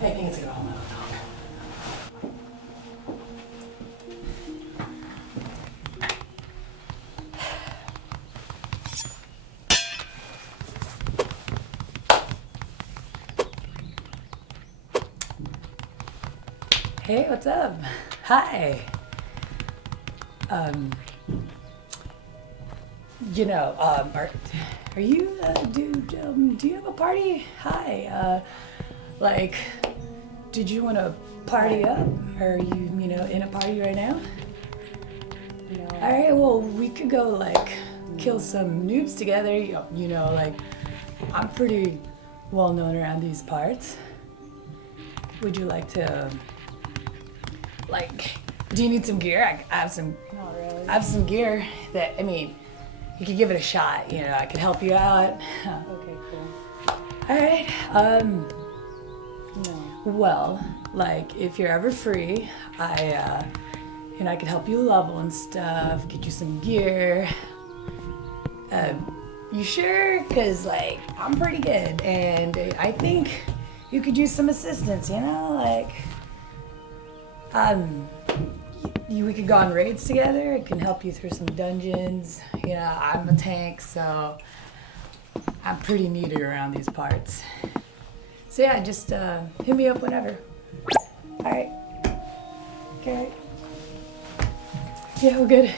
I think it's a good home out. Hey, what's up? Hi. Are you, do you have a party? Hi, like, did you want to party up? Are you, in a party right now? No. All right, well, we could go, like, kill some noobs together. Like, I'm pretty well known around these parts. Would you like to, like, do you need some gear? I have some. Not really. I have some gear that, you could give it a shot. I could help you out. Okay, cool. All right. No. Well, like, if you're ever free, I could help you level and stuff, get you some gear. You sure? Cause like, I'm pretty good, and I think you could use some assistance. We could go on raids together. I can help you through some dungeons. I'm a tank, so I'm pretty needed around these parts. So yeah, just hit me up whenever. All right. Okay. Yeah, we're good.